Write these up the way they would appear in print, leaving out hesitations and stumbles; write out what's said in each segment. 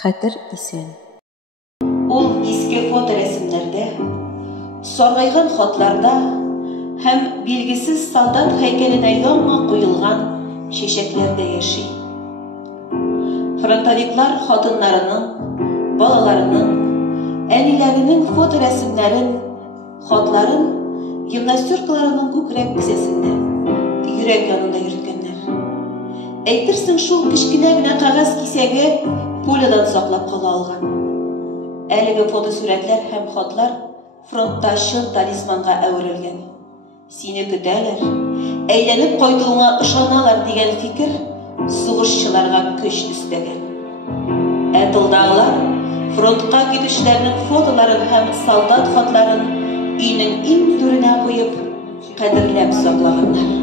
Хәтер исән. Ул иске фоторәсемнәрдә, саргайган хатларда һәм билгесез солдат һәйкәленә яңа куелган чәчәкләрдә яши. Фронтовиклар хатыннарының, балаларының, әниләренең фоторәсемнәрен, хатларын гимнастеркаларының күкрәк кесәсендә, йөрәк янында йөрткәннәр. Әйтерсең, шул кечкенә генә кәгазь кисәге пулядан саклап кала алган. Әлеге фотосурәтләр һәм хатлар фронтта чын талисманга әверелгән. Сине көтәләр, әйләнеп кайтуыңа ышаналар дигән фикер сугышчыларга көч өстәгән. Ә тылдагылар фронтка китүчеләрнең фотоларын һәм солдат хатларын өйнең иң түренә куеп, кадерләп саклаганнар.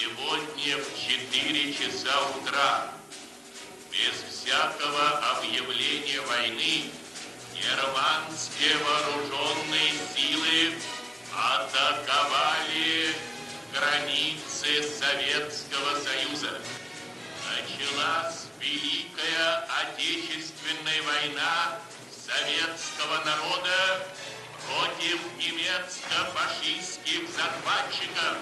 Сегодня в 4 часа утра, без всякого объявления войны, германские вооруженные силы атаковали границы Советского Союза. Началась Великая Отечественная война советского народа против немецко-фашистских захватчиков.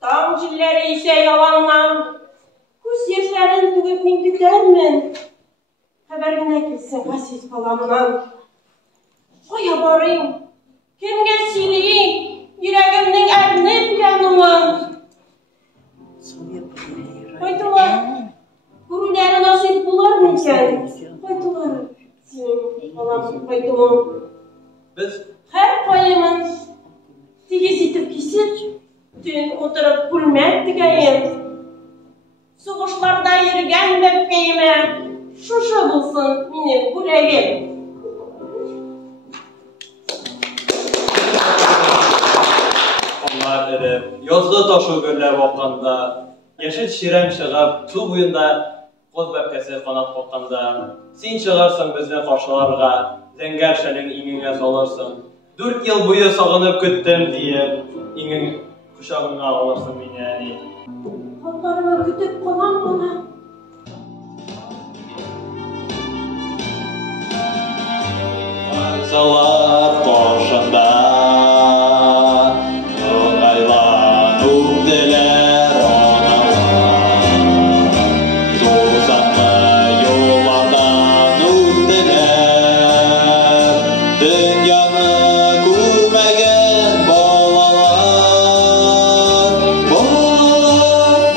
Tam cilleri ise yalanlan. Kuz yaşların tügüp min gütermin. Haberine kilsin hassiz kalamından. Koya barayım. Kimge sileyim. Yüreğimden ernip yanıma. Koytular. Guruları nasip bular mı sen? Koytular. Kalam koytular. Biz Her koyumun tigiz itip kisir. Tün oturup gülmek digeyim. Soğuşlarda yürügen böpkeyime şuşa bulsun benim yüreğim. onlar yozlu taşı göller vakanda, yeşil şirem çıgıp, su buyunda qoz böpkesi kanat kokanda, sen çıgarsın bizden karşılarga, zengerşenin inine salarsın. 4 yıl boyu sağınıp küttüm diye, inin kuşağına alırsın beni yani. Kollarıma kütüp kalan bana. Salat başında Ongaylanıp diler analar Tuzaklı yollardan ötdiler Dünyаны görmegen balalar Balalar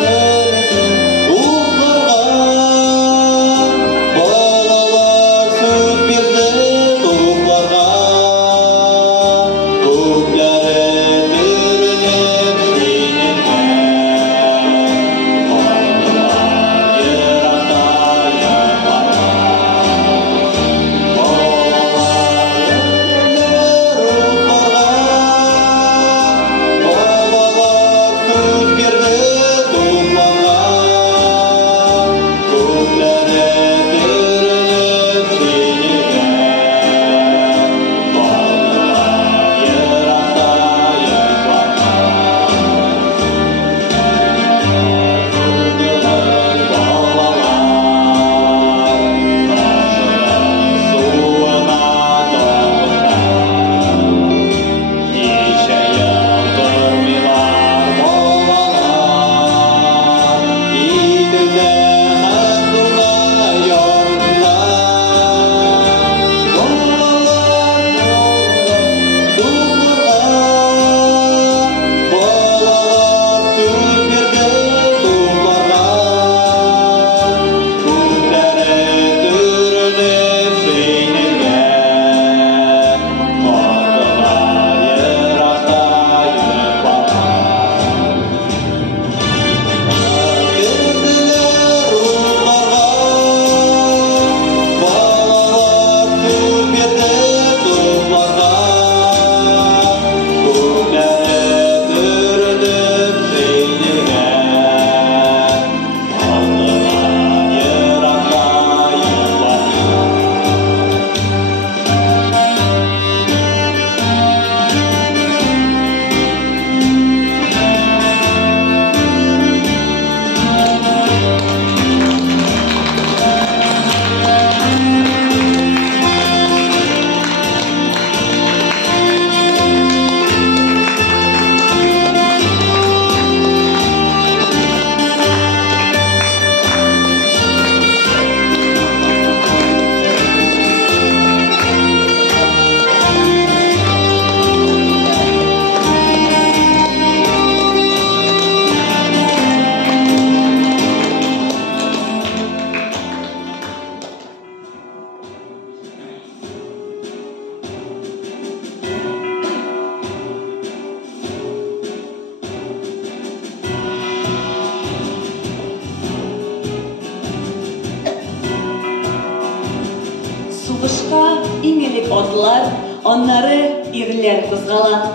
иң атлар, аннары ирләр кузгала.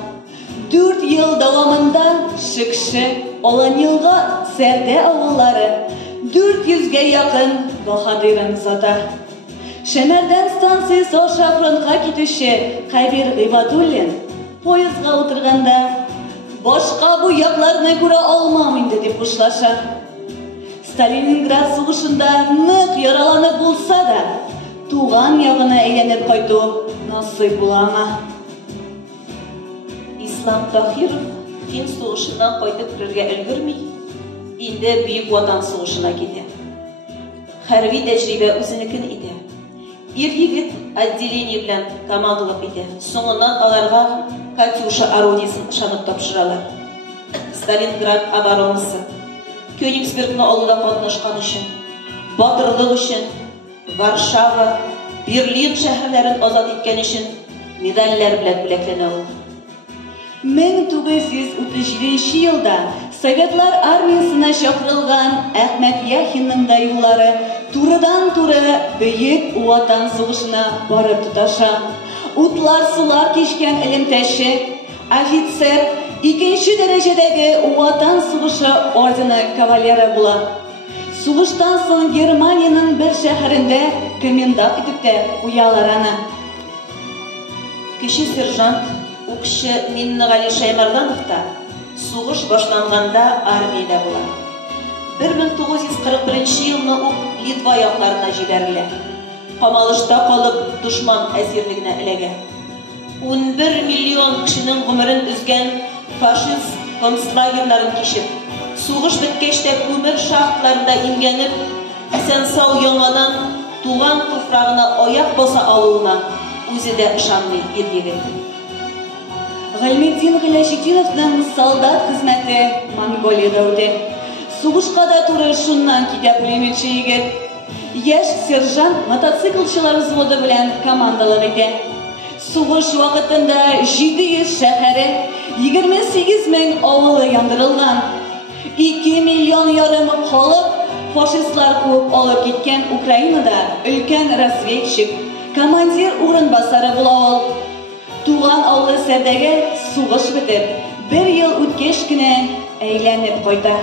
4 ел дәвамында Шикше, Аланилга, Сәрдә авыллары 400-гә якын баһадирын зата. Шәмәрдән станциясе аша фронтка китүче Кайбер Гыйбадуллин поездга утырганда башка бу якларны күрә алмам инде дип бушлаша. Сталинград сугышында нык яраланып булса да, туган ягына әйләнеп кайту насыйп була аңа. Ислам Тахиров Фин сугышыннан кайтып керергә өлгерми, инде Бөек Ватан сугышына китә. Хәрби тәҗрибә үзенекен итә. Ир-егет отделение белән командалык итә. Соңыннан аларга Катюша орудиесын ышанып тапшыралар. Сталинград оборонасы, Königsbergны алуда катнашкан өчен, батырлык өчен, Варшава, Берлин шәһәрләрен азат иткән өчен медальләр белән бүләкләнә ул. 1937 елда Советлар армиясына чакырылган Әхмәт Яхинның да юллары турыдан-туры Бөек Ватан сугышына барып тоташа. Утлар сулар кичкән элемтәче, офицер, 2-нче дәрәҗәдәге Ватан сугышы ордены кавалеры була. Сугыштан соң Германиянең бер шәһәрендә комендант итеп тә куялар аны. Кече сержант Укчы Миннегали Шаймарданов та сугыш башланганда армиядә була. 1941 елны ук Литва якларына җибәрелә. Камалышта калып душман әсирлегенә эләгә. 11 миллион кешенең гомерен үзгән фашист концлагерларын кичеп, сугыш беткәч тә күмер шахтларында имгәнеп, исән-сау яңадан туган туфрагына аяк баса алуына үзе дә ышанмый ир-егет. Гыйлметдин Гыйләҗетдиновның солдат хезмәте Монголиядә үтә. Сугышка да туры шуннан китә пулеметче егет. Яшь сержант мотоциклчылар взводы белән командалык итә. Сугыш вакытында 700 шәһәре, 28,000 авылы яндырылган. 2,5 миллион халык фашистлар куып алып киткән Украинада өлкән разведчик, командир урынбасары була ул. Туган авылы Сәрдәгә сугыш бетеп, 1 ел үткәч кенә әйләнеп кайта.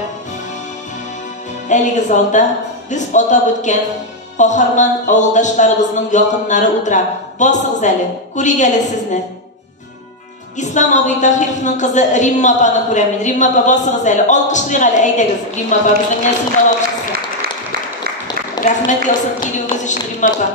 Әлеге залда без атап үткән каһарман авылдашларыбызның якыннары утыра. Басыгыз әле, күрик әле сезне. Ислам абый Тахировның кызы Римма апаны күрәм. Римма апа, басыгыз әле, алкышлыйк әле, әйдәгез. Римма апа, безнең нәсел балаларыбыз. Рәхмәт яусын килүегез өчен, Римма апа.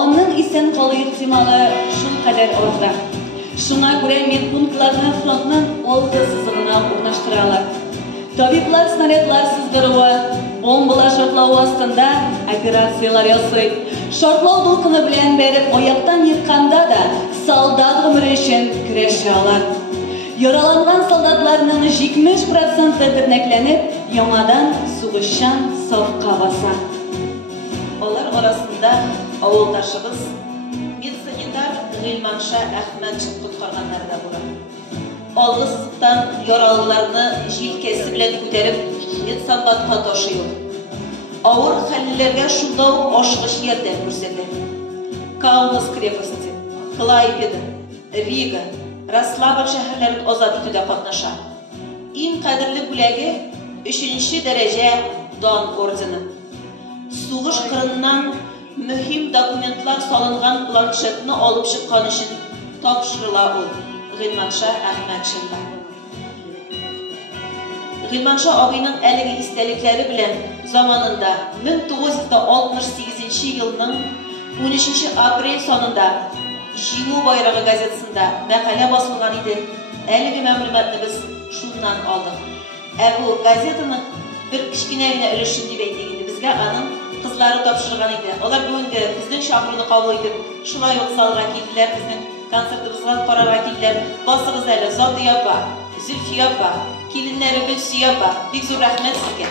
Onun isen kalı ihtimali şun kadar orta. Şuna göre medpunktlarını frontның oldu sızığına urnaştıralar. Tabiplar snaryadlar sızdırığı, bombalar şortlauı astında operatsiyalar yasay. Şortlау dolkını bilen berip oyaktan yıkkanda da soldat ömrü için kireşalar. Yaralangan soldatlarının 70% tırnaklanıp yanadan suğuşan safqa basa. Onlar arasında avuldaşımız Medsanitар Гыйльманша Әхмәтшин құтқарғандар да була. Алғы сызықтан яралыларны җилкәсе белән күтәреп медсанбатка ташый. Авыр хәлләргә шунда ук ашыгыч ярдәм күрсәтә. Каунас крепости, Клайпеда, Рига, Рославль шәһәрләрен азат итүдә катнаша. Иң кадерле бүләге 3-нче дәрәҗә дан ордены. Сугыш кырыннан mühim dokumentlar salıngan planşetini alıp çıkan için tapşırıla ol. Гыйльманша Әхмәтшинга. Гыйльманша абыйның әлеге истәлекләре белән заманында 1968 елның 13 апрель санында Җиңү байрагы газетасында мәкалә басылган иде. Әлеге мәгълүматны без шуннан алдык. Бу газетаның bir кичкенә генә өлешен дип әйтик инде. Безгә аның kızları tapşırgan idi. Onlar bugün bizden şahırını kabul edip şulay ot salga kildiler, bizden konsertimizden karara kildiler. Basığız elə, Zadı yapa, Zülfü yapa, kilinləri Gülsü yapa. Big zor rəhmət sizə.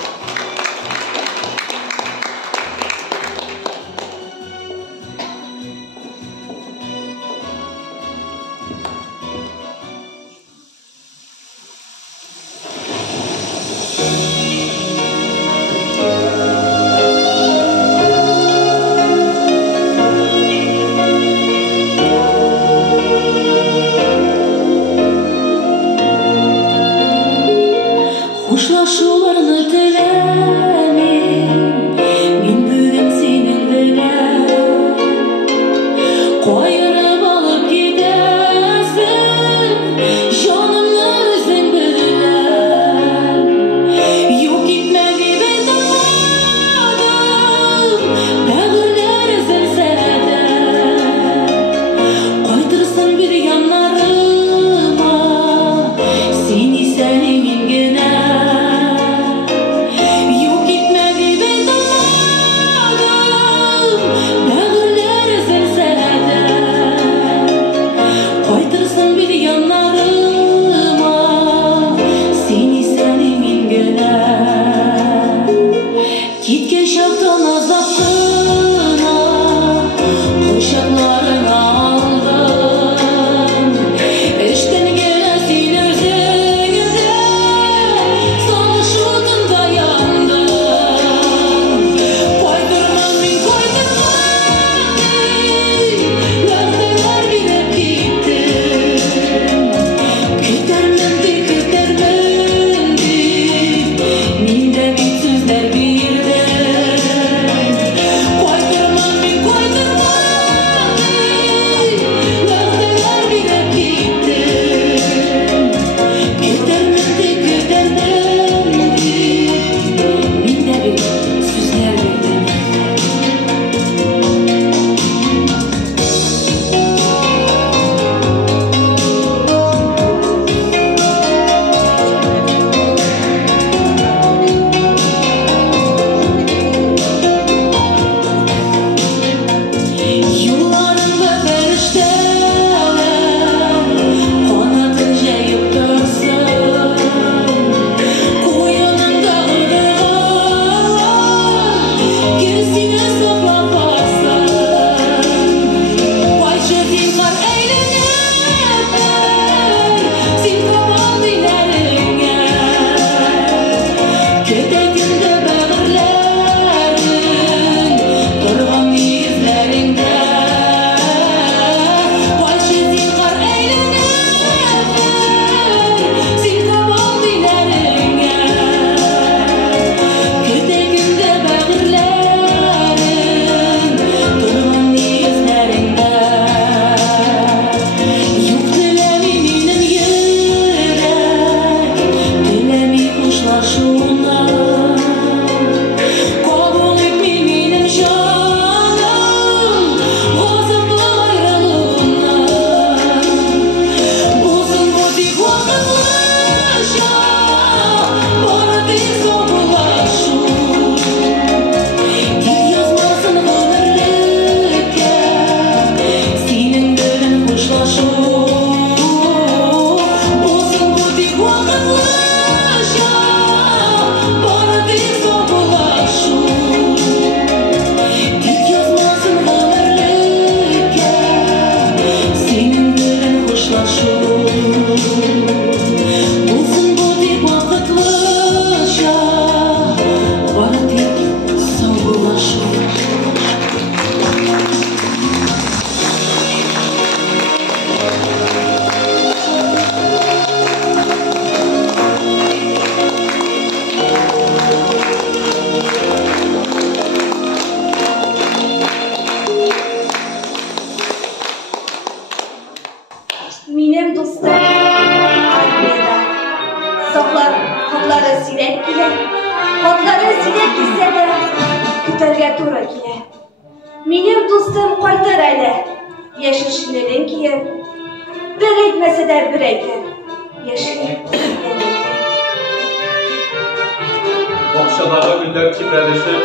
Seni sevmin gene Яшәргә туры килә. Минем дустым кайтыр әле. Яшәшеннән киен. Бер әйтмәсә дә бер әйтер. Яшәр. Бакчадагы гүлләр тибрәлешеп,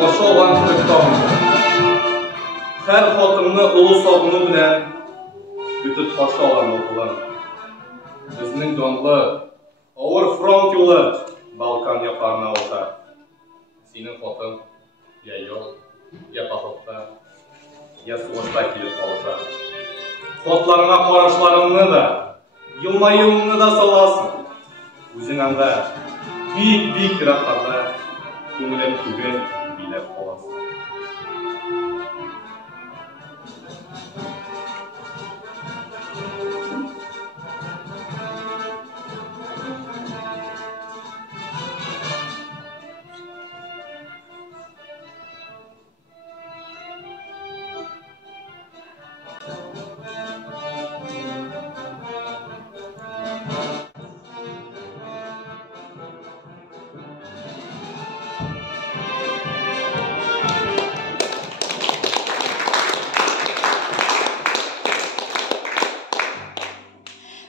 кошылган кебек табынды. Һәр хатынны улы сабыны белән көтеп каршы алган булдылар. Безнең данлы авыр фронт юлы Балкан якларына уза. Синең хатын я юк, я походта, я сугышта килеп калса. Хатларыңа карашларыңны да, елмаюыңны да саласың. Үзең анда бик рахатта күңелем түгел билеп каласың.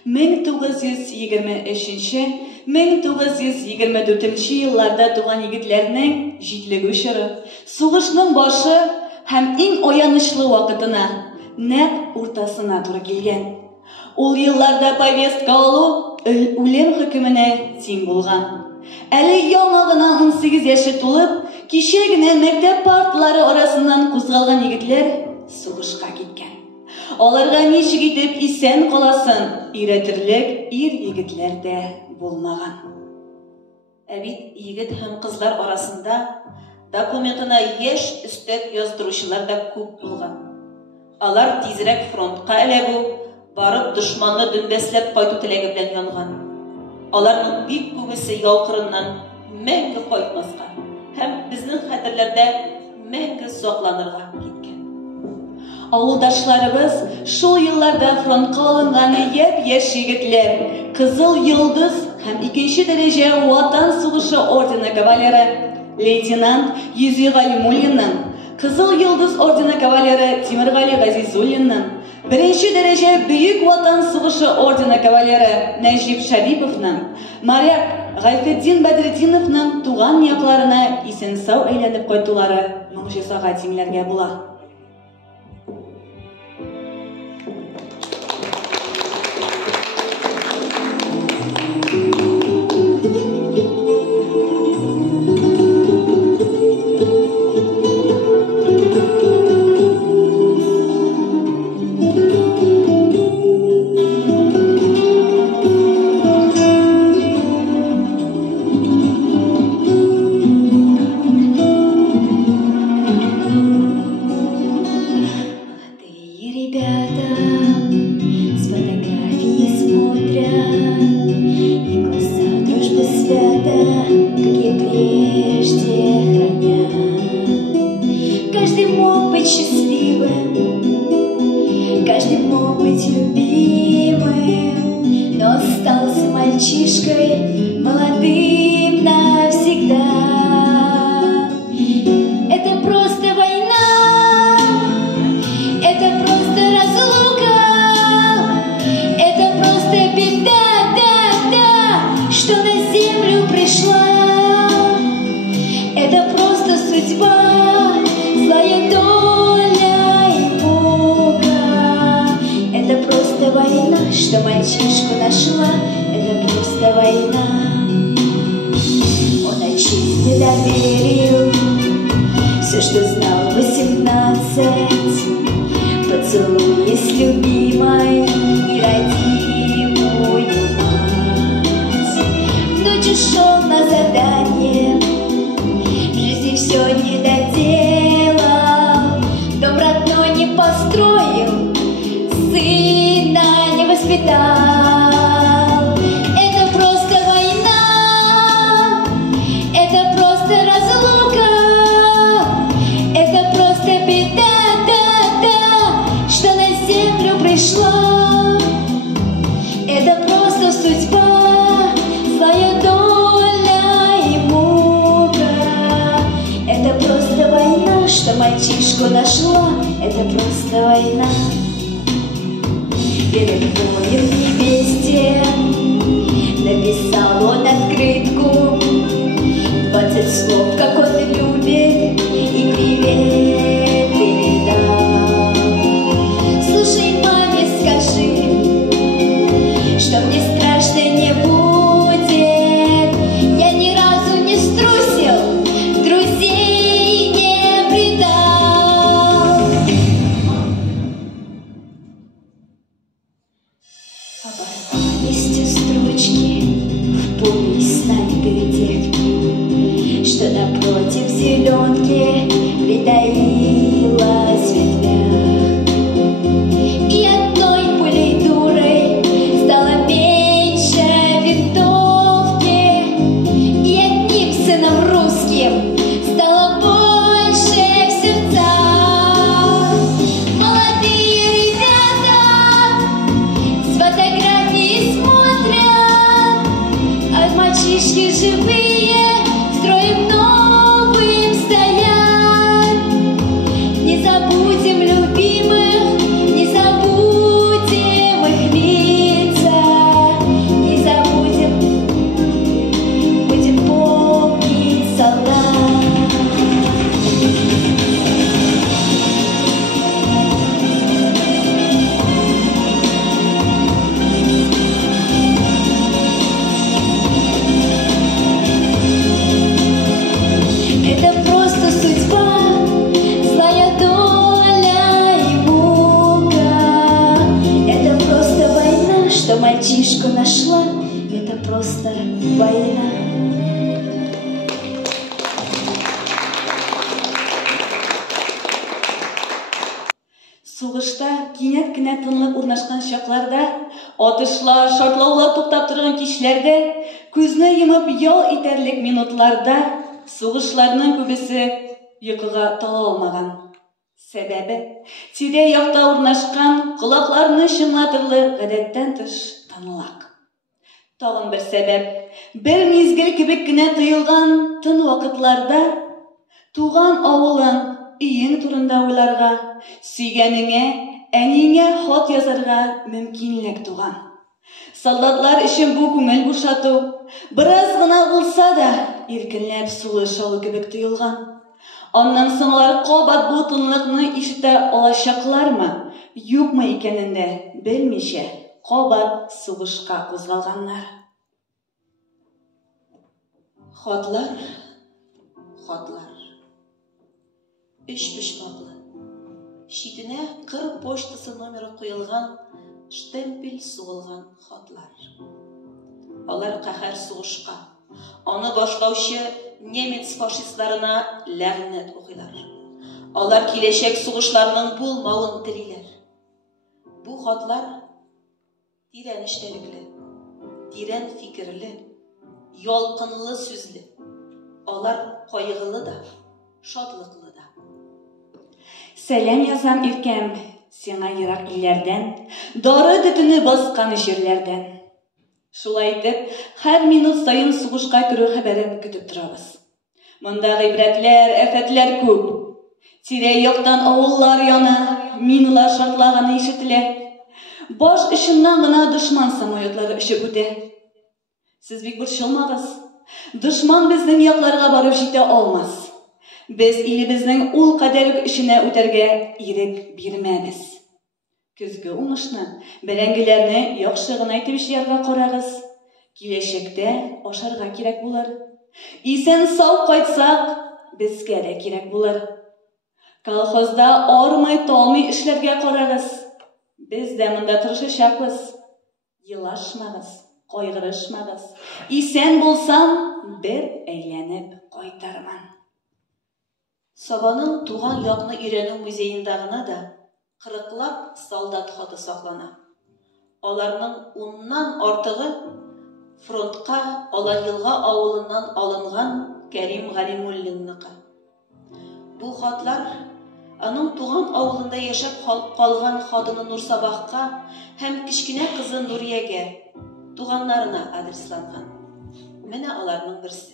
Мен 1923-1924 елларда туган егетләрнең җитлеге чоры, сугышның башы һәм иң аянычлы вакытына, нәкъ уртасына туры килгән. Ул елларда повестка алу үлем хөкеменә тиң булган. Әле яңа гына 18 яше тулып, кичә генә мәктәп партлары арасыннан кузгалган егетләр сугышка киткән. Аларга ничек итеп исән каласын өйрәтерлек ир-егетләр дә булмаган. Ә бит егет һәм кызлар арасында документына яшь өстәп яздыручылар да күп булган. Алар тизрәк фронтка эләгү, барып дошманны дөмбәсләп кайту теләге белән янган. Аларның бик күбесе яукырыннан мәңге кайтмаска һәм безнең хәтерләрдә мәңге сакланырга киткән. Авылдашларыбыз шул елларда фронтка алынган яшь егетләр, Кызыл Йолдыз һәм 2-нче дәрәҗә Ватан сугышы ордены кавалеры лейтенант Йөзи Галимуллинның, Кызыл Йолдыз ордены кавалеры Тимергали Газизуллинның, 1-нче дәрәҗә Бөек Ватан сугышы ордены кавалеры Нәҗип Шәриповның, моряк Гайфетдин Бәдретдиновның туган якларына исән-сау әйләнеп кайтулары моңҗизага тиңләргә була. Что мальчишку нашла, это просто война. Он очистил, доверил все, что знал 18. Поцелуй с любимой и родимую мать. Ночью шел на задание, в жизни все не доделал, дом родной не построил, сына не воспитал. Это просто война, это просто разлука, это просто беда, что на землю пришла. Это просто судьба, злая доля и мука. просто война. Перед боем невесте написал он открытку, 20 слов, как он любит, и привет передал. Слушай, маме, скажи, что мне страшно не будет. Я ни разу не струсил, друзей не предал. Оборвались те строчки в поле снайперы техники, что напротив зеленки притаилась ветвя. И одной пулей дурой стало меньше винтовки, и одним сыном русским стало больше в сердцах. Молодые ребята с фотографий смотрят, а мальчишки живые строим новым стоят. Не забудем любимых, не забудем их лица, не забудем, будем помнить солдат. Это просто судьба, злая доля и мука. Это просто война, что мальчишку нашла. Это просто война. Сугышта кинәт кенә тынлык урнашкан чакларда, атышлар, шартлаулар туктап торган кичләрдә, күзне йомып ял итәрлек минутларда сугышларның күбесе йокыга тала алмаган. Сәбәбе тирә-якта урнашкан, колакларны чыңлатырлык гадәттән тыш тынлык. Тагын бер сәбәп, бер мизгел кебек кенә тоелган тын вакытларда туган авылың, өең турында уйларга, сөйгәнеңә, әнingә хат язарга мөмкинлек туган. Солдатлар өчен бу күңел бушату, бераз гына булса да, иркенләп сугыш алу кебек тоелган. Аннан соң алар кабат бу тынлыкны ишетә алачаклармы, юкмы икәнен дә белмичә, кабат сугышка кузгалганнар. Хатлар, хатлар. 3 почмаклы. Шитенә кыр почтасы номеры куелган, штемпель сугылган хатлар. Алар каһәр сугышка, аны башлаучы немец фашистларына ләгънәт укыйлар. Алар киләчәк сугышларның булмавын телиләр. Бу хатлар тирән эчтәлекле, тирән фикерле, ялкынлы сүзле. Алар кайгылы да, шатлыклы да. Сәлам язам иркәм, сиңа ерак илләрдән, дары төтене баскан җирләрдән. Шулай итеп, һәр минут сайын сугышка керү хәбәрен көтеп торабыз. Монда гыйбрәтләр, афәтләр күп. Тирә-яктан авыллар яна, миналар шартлаганы ишетелә. Баш очыннан гына дошман самолетлары очып үтә. Сез бик борчылмагыз. Дошман безнең якларга барып җитә алмас. Без илебезнең ул кадәр эшенә үтәргә ирек бирмәбез. Көзге уңышны, бәрәңгеләрне яхшы гына итеп җыярга карагыз. Киләчәктә ашарга кирәк булыр. Исән сау кайтсак, безгә дә кирәк булыр. Колхозда армый-талмый эшләргә карагыз. Без дә монда тырышачакбыз. Елашмагыз, кайгырышмагыз. Исән булсам, бер әйләнеп кайтарман. Сабаның туган якны өйрәнү музеенда гына да 40лап солдат хаты саклана. Аларның 10ннан артыгы фронтка Алайылга авылыннан алынган Кәрим Галимуллинныкы. Бу хатлар аның туган авылында яшәп калган хатыны Нурсабахка һәм кичкенә кызы Нуриягә, туганнарына адресланган. Менә аларның берсе.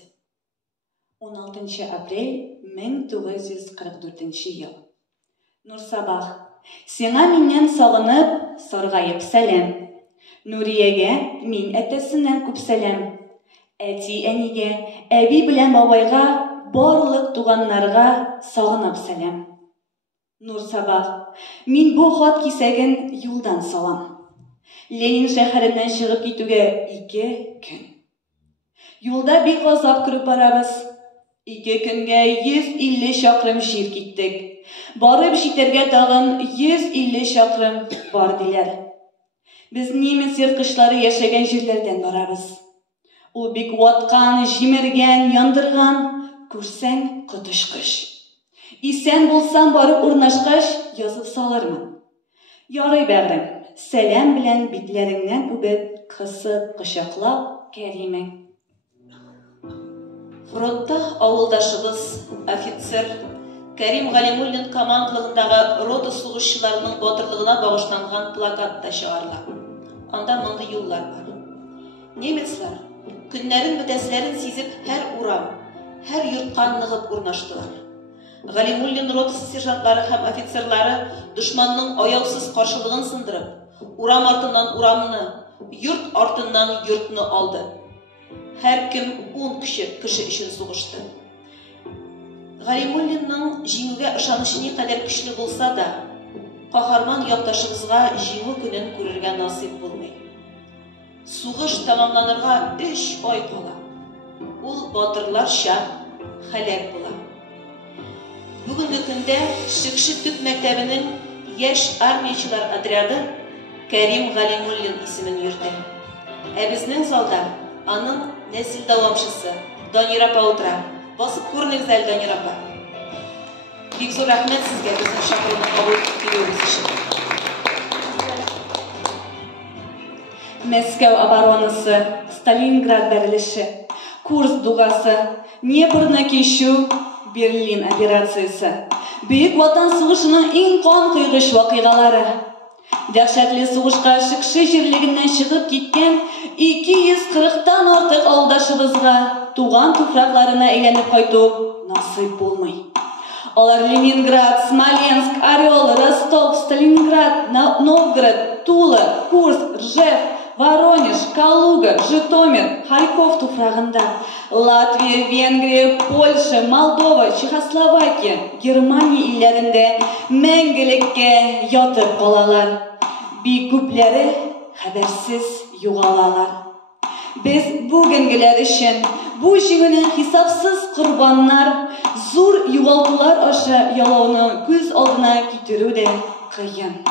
16 апрель 1944 ел. Нурсабах Сиңа миннән сагынып, саргайып сәлам. Нуриягә мин әтәсеннән күп сәлам. Әти-әнигә, әби белән бабайга, барлык туганнарга сагынып сәлам. Нурсабах, мин бу хат кисәген юлдан салам. Ленин шәһәреннән чыгып китүгә 2 көн. Юлда бик азап күреп барабыз. 2 көнгә 150 чакрым җир киттек. Барып җитәргә тагын 150 чакрым бар диләр. Без немец йырткычлары яшәгән җирләрдән барабыз. Ул бик ваткан, җимергән, яндырган, күрсәң котышкыч. Исән булсам барып урнашкач, язып салырмын. Ярый бәгърем, сәлам белән битләреңнән үбеп, кысып, кочаклап, Кәримең. Фронтта авылдашыбыз, офицер Кәрим Галимуллин командалыгындагы рота сугышчыларының батырлыгына багышланган плакат та чыгарыла. Анда мондый юллар бар. Немецлар көннәрен бетәсләрен сизеп һәр урам, һәр йортка ныгып урнаштылар. Галимуллин ротасы сержантлары һәм офицерлары дошманның аяусыз каршылыгын сындырып, урам артыннан урамны, йорт артыннан йортны алды. Һәр кем 10 кеше өчен сугышты. Галимуллинның җиңүгә ышанышы никадәр көчле булса да, каһарман якташыбызга җиңү көнен күрергә насыйп булмый. Сугыш тамамланырга 3 ай кала. Ул батырларча һәлак була. Бүгенге көндә Шикшит мәктәбенең яшь армиячылар отряды Кәрим Галимуллин исемен йөртә. Ә безнең залда аның нәсел дәвамчысы Данир апа утыра. Басып күрегез әле, Данир апа. Бик зур рәхмәт сезгә безнең шәһәрне кабул итүегез өчен. Мәскәү оборонасы, Сталинград бәрелеше, Курск дугасы, Днепрны кичү, Берлин операциясы. Бөек Ватан сугышының иң кан куйгыч вакыйгалары. Дәһшәтле сугышка Шикши җирлегеннән чыгып киткән 240-тан артык авылдашыбызга туган туфракларына әйләнеп кайту насыйп булмый. Алар Ленинград, Смоленск, Орел, Ростов, Сталинград, Новгород, Тула, Курск, Ржев, Воронеж, Калуга, Житомир, Харьков туфрагында, Латвия, Венгрия, Польша, Молдова, Чехословакия, Германия илләрендә мәңгелеккә ятып калалар. Бик күпләре хәбәрсез югалалар. Без бүгенгеләр өчен бу җиңүнең хисапсыз корбаннар, зур югалтулар аша ялауны күз алдына китерү дә кыен.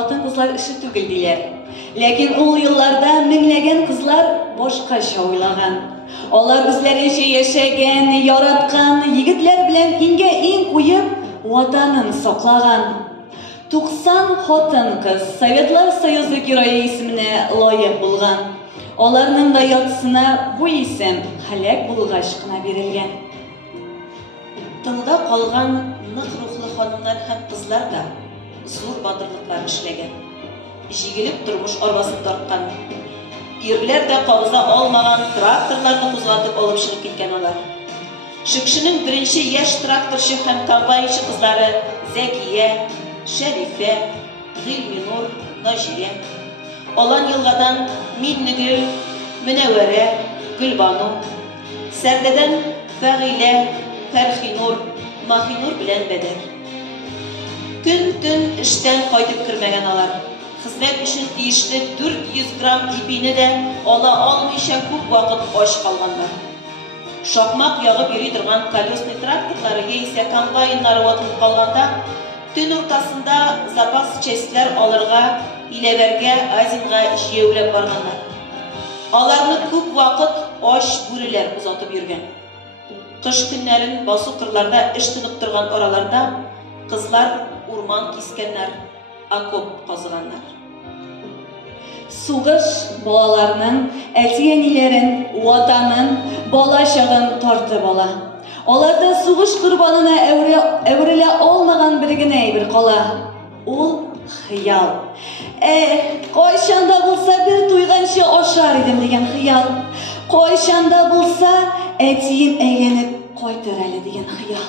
хатын-кызлар эше түгел диләр. Ләкин ул елларда меңләгән кызлар башкача уйлаган. Алар үзләренчә яшәгән, яраткан егетләр белән иң куеп ватанын саклаган. 90 хатын-кыз Советлар Союзы герое исеменә лаек булган. Аларның да яртысына бу исем һәлак булгач кына бирелгән. Тылда калган нык рухлы ханымнар һәм кызлар да зур батырлыклар эшләгән. Җигелеп тормыш арбасын тарткан. Ирләр дә кабыза алмаган тракторларны кузгатып алып чыгып киткән алар. Шикшенең беренче яшь тракторчы һәм комбайнчы кызлары Зәкия, Шәрифә, Гыйльминур, Наҗия. Алан елгадан Миннегөл, Мөнәвәрә, Гөлбану, Сәрдәдән Фәгыйлә, Фәрхинур, Маһинур белән Бәдәр. Көн-төн эштән кайтып кермәгән алар. Хезмәт өчен тиешле 400 грамм ипине дә ала алмыйча күп вакыт ач калганнар. Шакмак ягып йөри торган колесный тракторлары яисә комбайннары ватылып калганда, төн уртасында запас частьләр алырга, Иләбәргә, Азимга җыяулап барганнар. Аларны күп вакыт ач бүреләр узатып йөргән. Кыш көннәрен басу кырларда эш тынып торган араларда кызлар урман кискәннәр, окоп казыганнар. Сугыш балаларның әти-әниләрен, ватанын, бала-чагын тартып ала. Аларда сугыш корбанына әверелә алмаган бер генә әйбер кала. Ул хыял. Кайчанда булса бер туйганчы ашар идем дигән хыял. Кайчанда булса әтием әйләнеп кайтыр әле дигән хыял.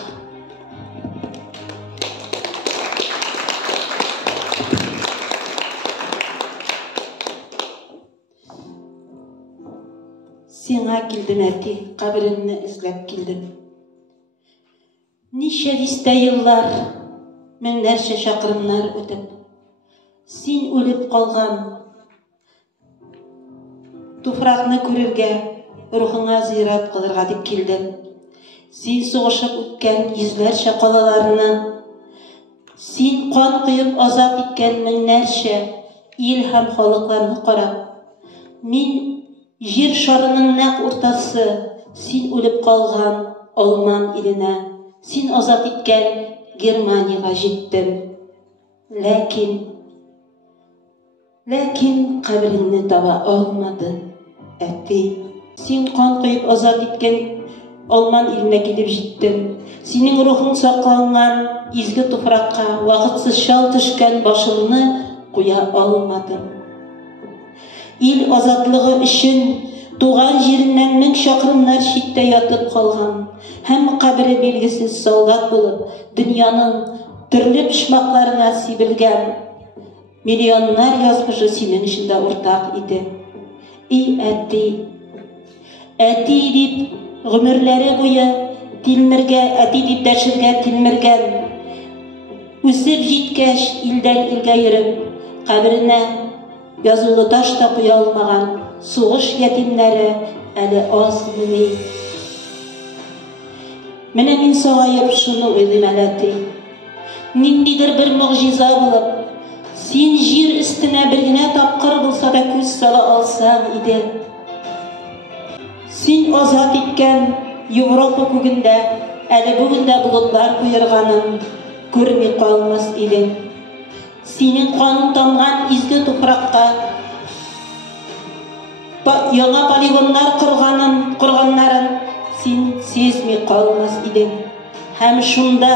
Сиңа килдем, әти, кабереңне эзләп килдем. Ничә дистә еллар, меңнәрчә чакрымнар үтеп, син үлеп калган. Туфракны күрергә, рухыңа зират кылырга дип килдем. Син сугышып үткән йөзләрчә калаларны, син кан кыйып азат иткән меңнәрчә ил һәм халыкларны карап, мин Жир шарының нәк уртасы, син үлеп калган Алман иленә, син азат иткән Германияга җиттем. Ләкин кабереңне таба алмадым, әти. Син кан кыйып азат иткән Алман иленә килеп җиттем. Синең рухың сакланган изге туфракка вакытсыз шал төшкән башымны куя алмадым. Ил азатлыгы өчен туган җиреннән 1000 чакрымнар читтә ятып калган һәм кабере билгесез солдат булып, дөньяның төрле почмакларына сибелгән миллионнар язмышы синең өчен уртак иде. Әти дип гомерләре буе тилмергә, әти дип дәшергә тилмергән. Үсеп җиткәч, илдән илгә йөреп, каберенә язылы таш та куя алмаган сугыш ятимнәре әле азмыни. Менә мин сагаеп шуны уйлыйм, әти. Ниндидер бер мөгъҗиза булып, син җир өстенә бер генә тапкыр булса да күз сала алсаң иде. Син азат иткән Европа күгендә әле бүгендә болытлар куерганын күрми калмас идең. Синең каның тамган изге туфракка яңа полигоннар корганнарын син сизми калмас идең. Һәм шунда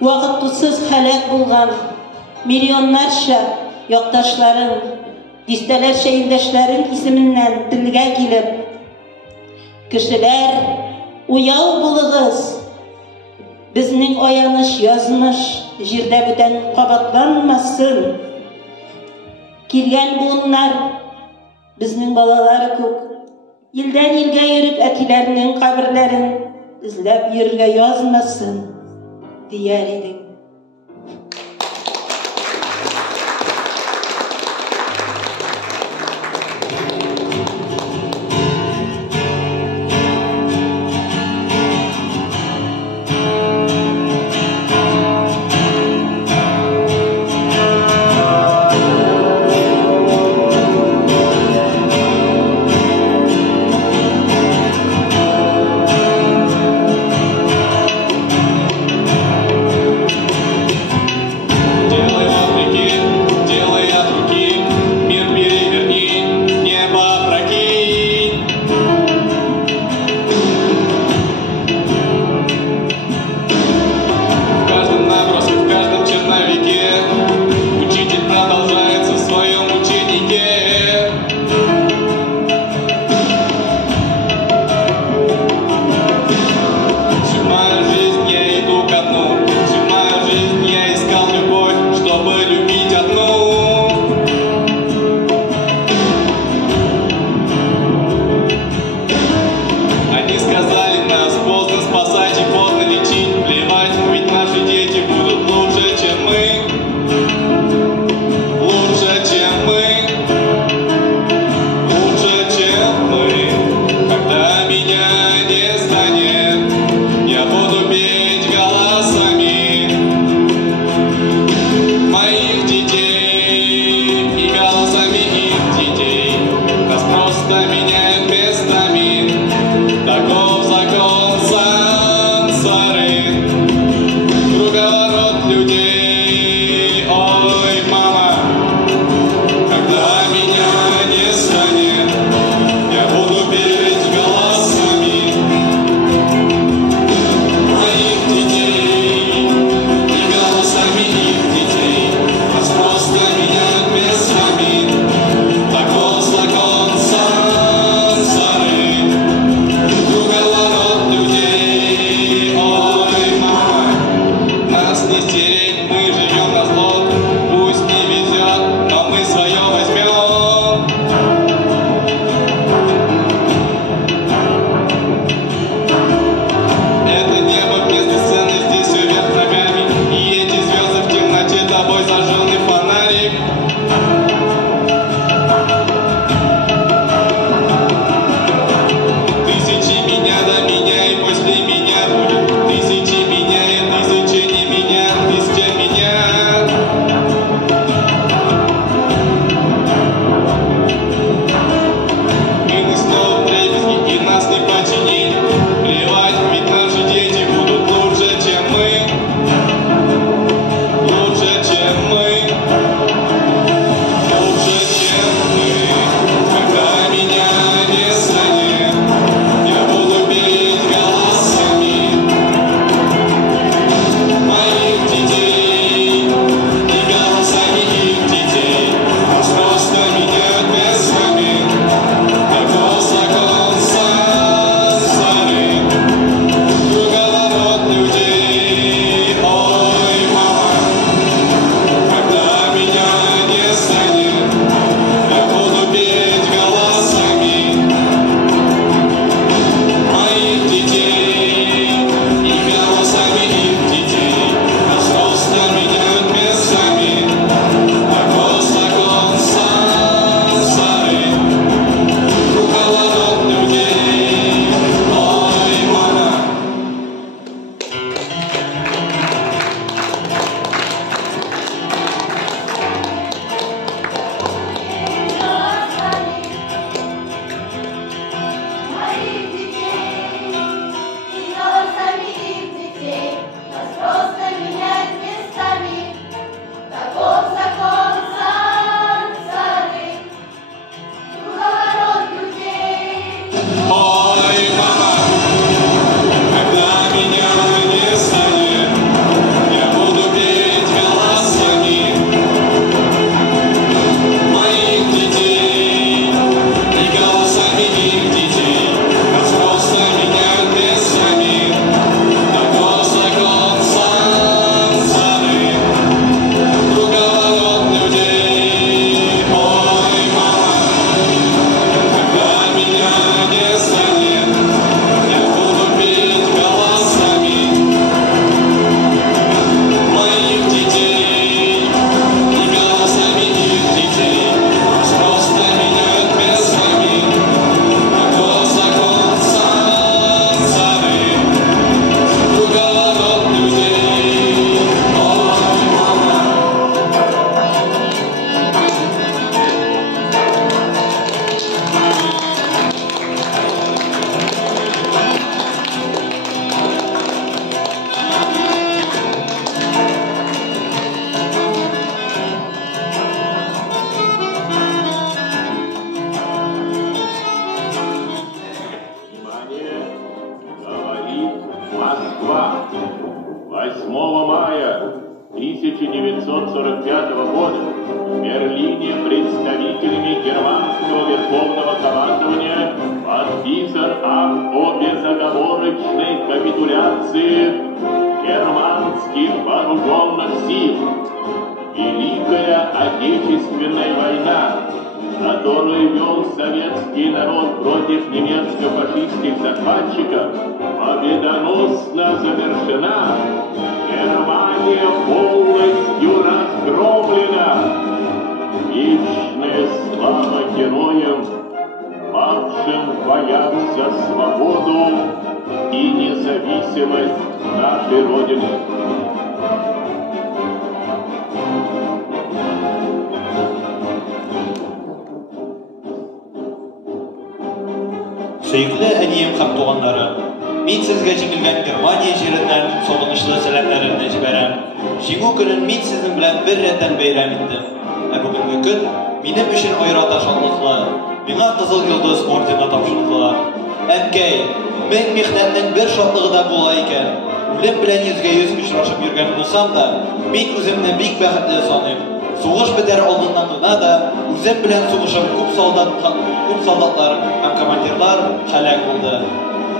вакытсыз һәлак булган миллионнарча якташларың, дистәләрчә илдәшләрең исеменнән телгә килеп, кешеләр, уяу булыгыз, безнең аяныш язмыш җирдә бүтән кабатланмасын. Килгән буыннар, безнең балалары күк, илдән илгә йөреп әтиләрнең каберләрен эзләп йөрергә язмасын, дияр идең. беспомощной капитуляции германских вооруженных сил. Великая Отечественная война, которую вел советский народ против немецко-фашистских захватчиков, победоносно завершена. Германия полностью разгромлена. Вечная слава героям, павшим в боях за свободу и независимость нашей Родины. Сөйкле әнием һәм туганнары, мин сезгә җиңелгән Германия җиреннән сагынычлы сәламнәрне җибәрәм. Җиңү көнен мин сезнең белән бер рәттән бәйрәм иттем. Ә бүгенге көн минем өчен аерата шатлыклы. Миңа Кызыл Йолдыз ордены тапшырдылар. Әнкәй, мен михнәтнең бер шатлыгы да була икән. Үлем белән йөзгә-йөз очрашып йөргән булсам да, мин үземне бик бәхетле саныйм. Сугыш бетәр алдыннан гына да үзем белән сугышып күп солдатлар һәм командирлар һәлак булды.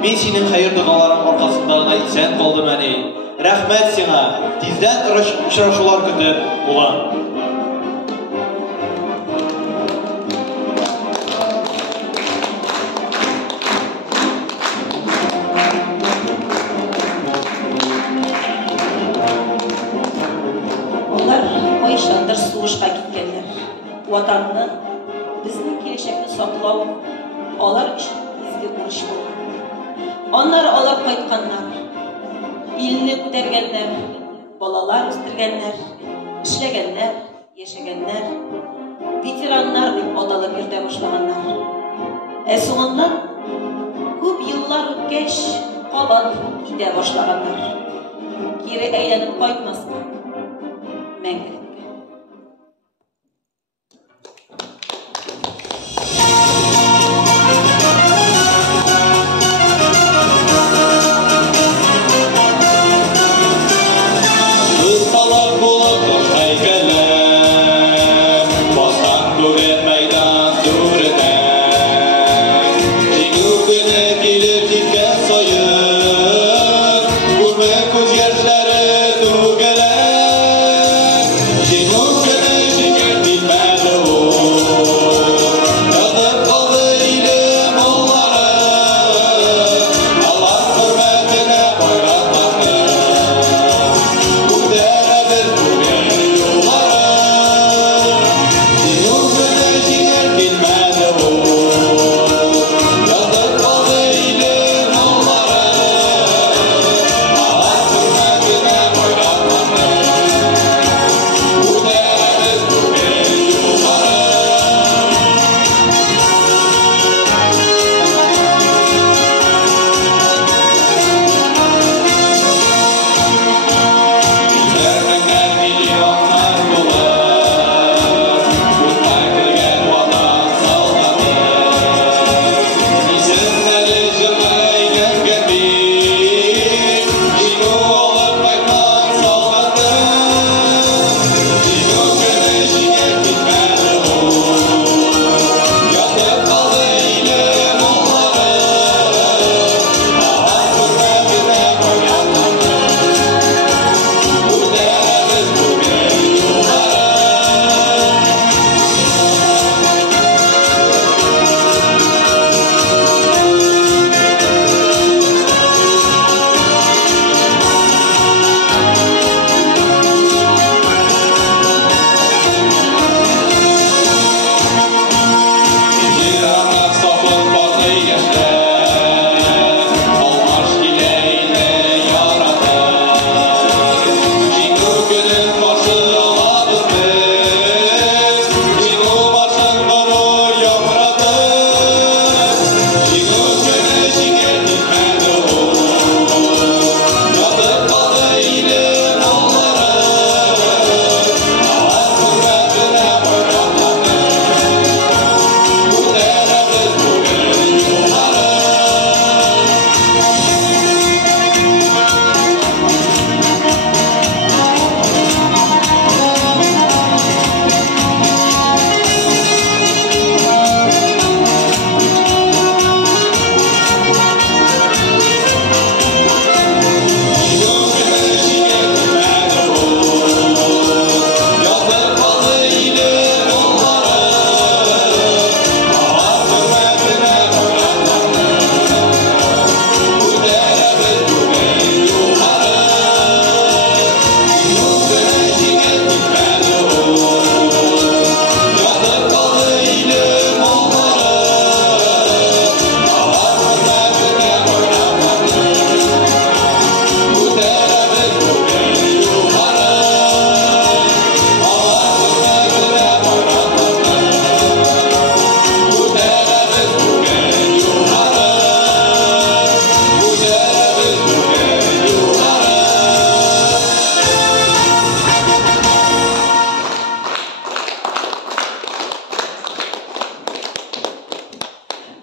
Мин синең хәер дугаларың аркасында гына исән калдым әни. Рәхмәт сиңа. Тиздән очрашулар көтеп булам. Кайчандыр сугышка киткәннәр. Ватанны, безнең киләчәкне саклау алар өчен изге бурыч булган. Аннары алар кайтканнар. Илне күтәргәннәр, балалар үстергәннәр, эшләгәннәр, яшәгәннәр, ветераннар дип аталып йөртә башлаганнар. Ә соңыннан күп еллар үткәч кабат китә башлаганнар. Кире әйләнеп кайтмасын. Мәңгелеккә.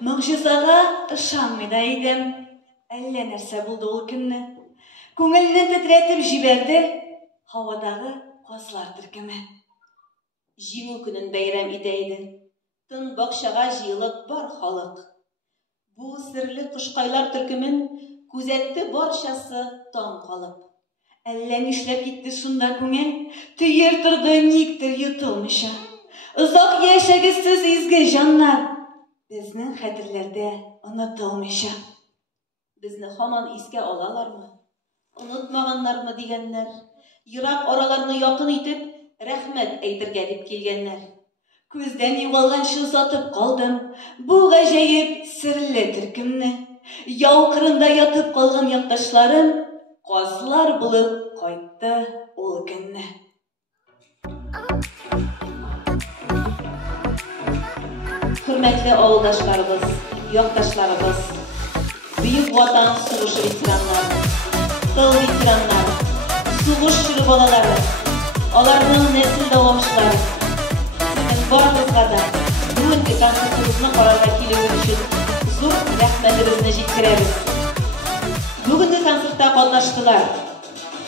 Мөгъжизага ышанмый да идем. Әллә нәрсә булды ул көнне. Күңелне титретеп җибәрде һавадагы казлар төркеме. Җиңү көнен бәйрәм итә иде. Тын бакчага җыелып бар халык. Бу серле кушкайлар төркемен күзәтте барчасы таң калып. Әллә нишләп китте шунда күңел, төер торды никтер йотылмыйча. Озак яшәгез сез изге җаннар, безнең хәтерләрдә онытылмыйча. Безне һаман искә алалармы? Онытмаганнармы дигәннәр. Ерак араларны якын итеп, рәхмәт әйтергә дип килгәннәр. Күздән югалганчы озатып калдым бу гаҗәеп серле төркемне. Яу кырында ятып калган якташларым казлар булып кайтты ул көнне. Hürmetli avuldaşlarımız, yoktaşlarımız, büyük vatan suğuş veteranlar, tıl veteranlar, suğuş çürü balaları, onların nesil davamçıları, sizin barınızga da bugünkü konsertimizni qararga kelүү üçün zor rahmetimizni жеткиребиz. Bugünkü konsertda qatnaştılar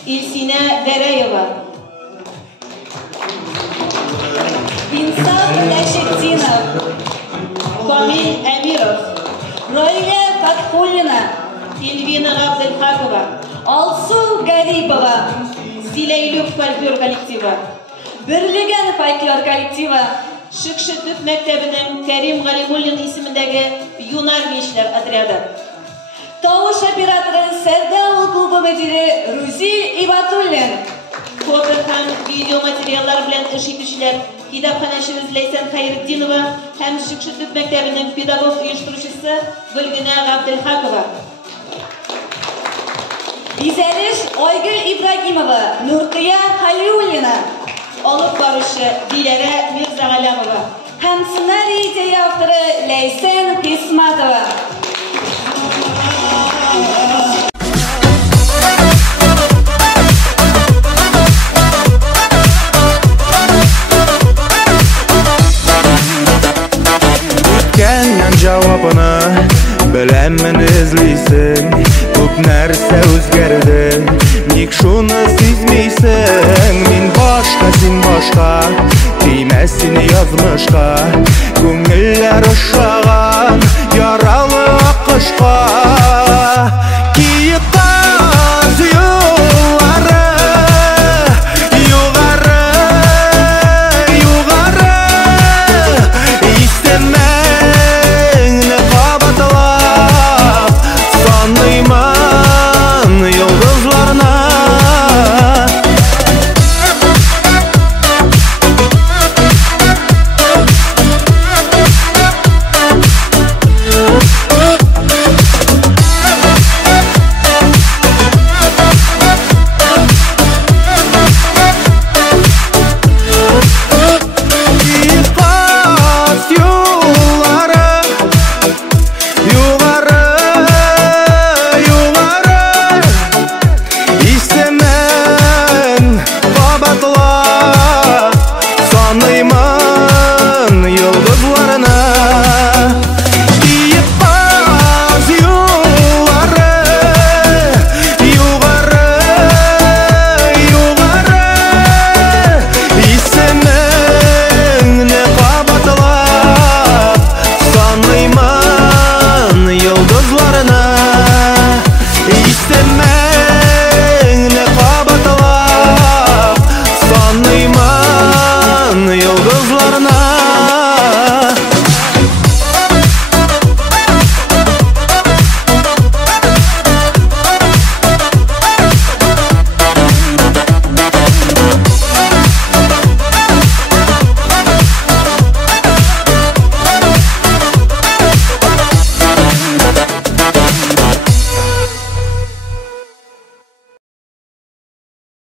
Elsina Garayeva, İnsan Ләшетдинов, Kamil Amirov, Royla Fatxullina, Elvina Gabdelhakova, Alsu Garipova, Zilayluk folklor kollektivi, Birligen folklor kollektivi, Şıkşı Tüp Mektebi'nin Kerim Galimullin isimindeki Yunar Gençler Adradı, Tavuş operatörü Sevda Klubu müdürü Ruzi Ibatullin, foto hem video materiallar bilen iş etişler kitapxonachiimiz Laysan Xayriddinova hem Şıkşı Tüp Mektebi'nin pedagog uyushtiruvchisi Gulgina Gabdelhakova, Bizeliş Oygul Ibragimova, Nurqiya Xaliullina, olib boruvchi Dilara Mirzaxalamova hem ssenariy ideya avtori Laysan Qismatova. Ötkenlen cevabını bilemmen izleysin. Көп нәрсә үзгәрде, ник шуны сизмисең? Мин башка, син башка, тимәс сине язмышка. Күңелләр